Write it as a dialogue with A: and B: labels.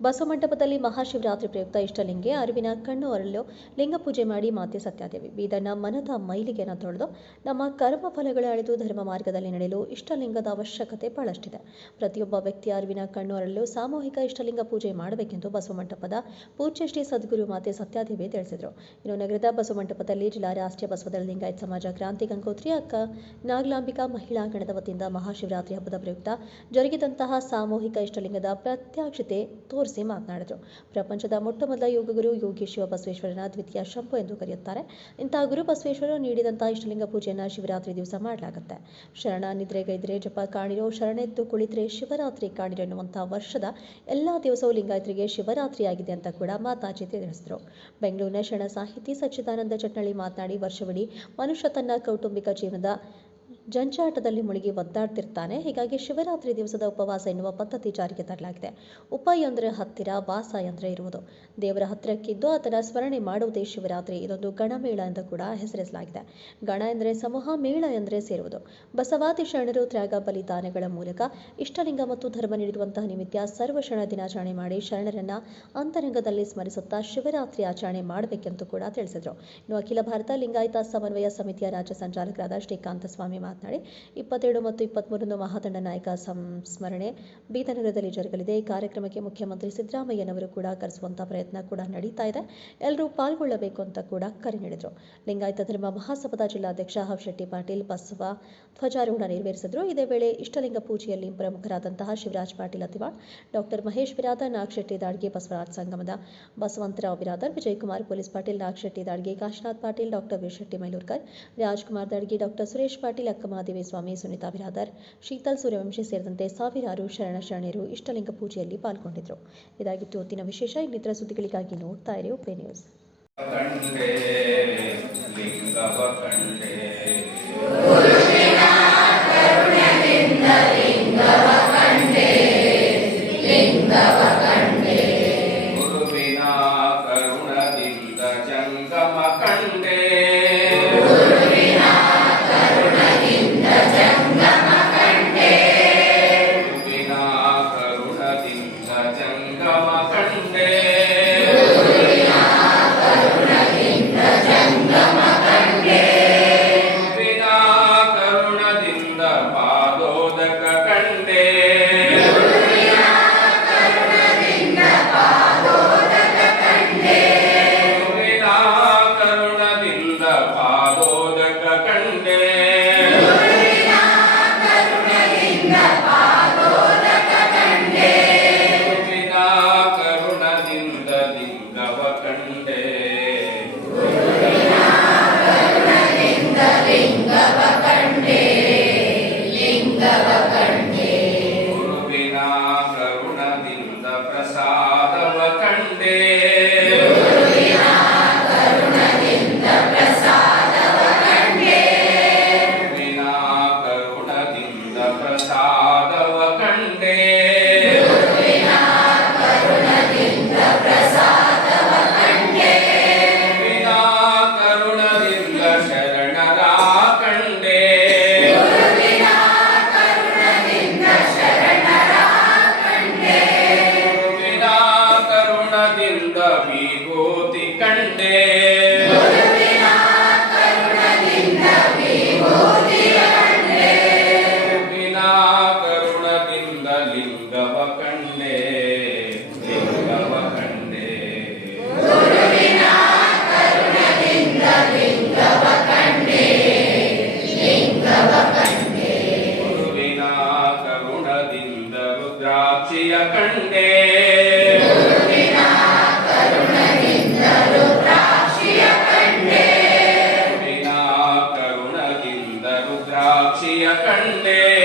A: ಬಸವಮಂಟಪದಲ್ಲಿ ಮಹಾಶಿವರಾತ್ರಿ ಪ್ರಯುಕ್ತ ಇಷ್ಟಲಿಂಗೆ ಅರಿವಿನ ಕಣ್ಣು ಅರಳು, ಲಿಂಗ ಪೂಜೆ ಮಾಡಿ ಮಾತೆ ಸತ್ಯಾದೇವಿ. ಬೀದನ ಮನದ ಮೈಲಿಗೆನ ತೊಳೆದು ನಮ್ಮ ಕರ್ಮ ಫಲಗಳ ಅಳೆದು ಧರ್ಮ ಮಾರ್ಗದಲ್ಲಿ ನಡೆಯಲು ಇಷ್ಟಲಿಂಗದ ಅವಶ್ಯಕತೆ ಬಹಳಷ್ಟಿದೆ. ಪ್ರತಿಯೊಬ್ಬ ವ್ಯಕ್ತಿ ಅರಿವಿನ ಕಣ್ಣು ಅರಳು, ಸಾಮೂಹಿಕ ಇಷ್ಟಲಿಂಗ ಪೂಜೆ ಮಾಡಬೇಕೆಂದು ಬಸವಮಂಟಪದ ಪೂಜ್ಯ ಶ್ರೀ ಸದ್ಗುರು ಮಾತೆ ಸತ್ಯಾದೇವಿ ತಿಳಿಸಿದರು. ಇನ್ನು ನಗರದ ಬಸವಮಂಟಪದಲ್ಲಿ ಜಿಲ್ಲಾ ರಾಷ್ಟ್ರೀಯ ಬಸವದಳ ಲಿಂಗಾಯತ್ ಸಮಾಜ ಕ್ರಾಂತಿ ಗಂಗೋತ್ರಿ ಅಕ್ಕ ನಾಗಲಾಂಬಿಕಾ ಮಹಿಳಾ ಗಣದ ವತಿಯಿಂದ ಮಹಾಶಿವರಾತ್ರಿ ಹಬ್ಬದ ಪ್ರಯುಕ್ತ, ಜರುಗಿದಂತಹ ಸಾಮೂಹಿಕ ಇಷ್ಟಲಿಂಗದ ಪ್ರತ್ಯಕ್ಷತೆ ತೋರಿಸಿ ಮಾತನಾಡಿದರು. ಪ್ರಪಂಚದ ಮೊಟ್ಟ ಮೊದಲ ಯೋಗಗುರು ಯೋಗಿ ಶಿವಬಸವೇಶ್ವರನ ದ್ವಿತೀಯ ಶಂಭು ಎಂದು ಕರೆಯುತ್ತಾರೆ. ಇಂತಹ ಗುರು ಬಸವೇಶ್ವರರು ನೀಡಿದಂತಹ ಇಷ್ಟಲಿಂಗ ಪೂಜೆಯನ್ನು ಶಿವರಾತ್ರಿ ದಿವಸ ಮಾಡಲಾಗುತ್ತೆ. ಶರಣ ನಿದ್ರೆಗೈದ್ರೆ ಜಪ, ಕಾಣಿರೋ, ಶರಣೆದ್ದು, ಕುಳಿತರೆ ಶಿವರಾತ್ರಿ ಕಾಣಿರೋ ಎನ್ನುವಂತಹ ವರ್ಷದ ಎಲ್ಲ ದಿವಸವೂ ಲಿಂಗಾಯತರಿಗೆ ಶಿವರಾತ್ರಿಯಾಗಿದೆ ಅಂತ ಕೂಡ ಮಾತಾಜಿ ತಿಳಿಸಿದರು. ಬೆಂಗಳೂರಿನ ಶರಣ ಸಾಹಿತಿ ಸಚ್ಚಿದಾನಂದ ಚಟ್ನಳ್ಳಿ ಮಾತನಾಡಿ, ವರ್ಷವಿಡೀ ಮನುಷ್ಯ ತನ್ನ ಕೌಟುಂಬಿಕ ಜೀವನದ ಜಂಜಾಟದಲ್ಲಿ ಮುಳುಗಿ ಒದ್ದಾಡ್ತಿರ್ತಾನೆ. ಹೀಗಾಗಿ ಶಿವರಾತ್ರಿ ದಿವಸದ ಉಪವಾಸ ಎನ್ನುವ ಪದ್ಧತಿ ಜಾರಿಗೆ ತರಲಾಗಿದೆ. ಉಪ ಎಂದರೆ ಹತ್ತಿರ, ವಾಸ ಎಂದರೆ ಇರುವುದು. ದೇವರ ಹತ್ತಿರಕ್ಕಿದ್ದು ಆತನ ಸ್ಮರಣೆ ಮಾಡುವುದೇ ಶಿವರಾತ್ರಿ. ಇದೊಂದು ಗಣಮೇಳ ಎಂದು ಕೂಡ ಹೆಸರಿಸಲಾಗಿದೆ. ಗಣ ಎಂದರೆ ಸಮೂಹ, ಮೇಳ ಎಂದರೆ ಸೇರುವುದು. ಬಸವಾದಿ ಶರಣರು ತ್ಯಾಗ ಬಲಿದಾನಗಳ ಮೂಲಕ ಇಷ್ಟಲಿಂಗ ಮತ್ತು ಧರ್ಮ ನೀಡಿರುವಂತಹ ನಿಮಿತ್ತ ಸರ್ವ ಶರಣ ದಿನಾಚರಣೆ ಮಾಡಿ ಶರಣರನ್ನ ಅಂತರಂಗದಲ್ಲಿ ಸ್ಮರಿಸುತ್ತಾ ಶಿವರಾತ್ರಿ ಆಚರಣೆ ಮಾಡಬೇಕೆಂದು ಕೂಡ ತಿಳಿಸಿದರು. ಇನ್ನು ಅಖಿಲ ಭಾರತ ಲಿಂಗಾಯತ ಸಮನ್ವಯ ಸಮಿತಿಯ ರಾಜ್ಯ ಸಂಚಾಲಕರಾದ ಶ್ರೀಕಾಂತ ಸ್ವಾಮಿ ಮಾತನಾಡಿ ಇಪ್ಪತ್ತೆರಡು ಮತ್ತು ಇಪ್ಪತ್ತ್ಮೂರನ್ನು ಮಹಾದಂಡ ನಾಯಕ ಸಂಸ್ಮರಣೆ, ಬೀದನಗರದಲ್ಲಿ ಜರುಗಲಿದೆ. ಈ ಕಾರ್ಯಕ್ರಮಕ್ಕೆ ಮುಖ್ಯಮಂತ್ರಿ ಸಿದ್ದರಾಮಯ್ಯನವರು ಕೂಡ ಕರೆಸುವಂತಹ ಪ್ರಯತ್ನ ಕೂಡ ನಡೀತಾ ಇದೆ. ಎಲ್ಲರೂ ಪಾಲ್ಗೊಳ್ಳಬೇಕು ಅಂತ ಕೂಡ ಕರೆ ನೀಡಿದರು. ಲಿಂಗಾಯತ ಧರ್ಮ ಮಹಾಸಭಾದ ಜಿಲ್ಲಾಧ್ಯಕ್ಷ ಹರ್ಷೆಟ್ಟಿ ಪಾಟೀಲ್, ಬಸವ ಧ್ವಜಾರೋಹಣ ನೆರವೇರಿಸಿದರು. ಇದೇ ವೇಳೆ ಇಷ್ಟಲಿಂಗ ಪೂಜೆಯಲ್ಲಿ ಪ್ರಮುಖರಾದಂತಹ Shivraj Patil ಅತಿವಾಳ್ doctor Mahesh Biradar Nagashetty Dadge, Basavaraj ಸಂಗಮದ Basavantrao Biradar Vijayakumar police Patil, Nagashetty Dadge, Kashinath Patil, doctor Vishetty Mailurkar, Rajkumar Dadge, doctor Suresh Patil Akkamahadevi Swami, Sunita Biradar, Sheetal Suryavanshi ಸೇರಿದಂತೆ ಸಾವಿರಾರು ಶರಣ ಶರಣೆಯರು ಇಷ್ಟಲಿಂಗ ಪೂಜೆಯಲ್ಲಿ ಪಾಲ್ಗೊಂಡಿದ್ದರು ಇದಾಗಿತ್ತು ಹೊತ್ತಿನ ವಿಶೇಷ. ಇನ್ನಿತರ ಸುದ್ದಿಗಳಿಗಾಗಿ ನೋಡ್ತಾ ಇರಿ ನ್ಯೂಸ್
B: never ಕರುಣದಿಂದ ವಿಭೂತಿ ಕಂಡೆ. ಗುರುವಿನ i'll see you at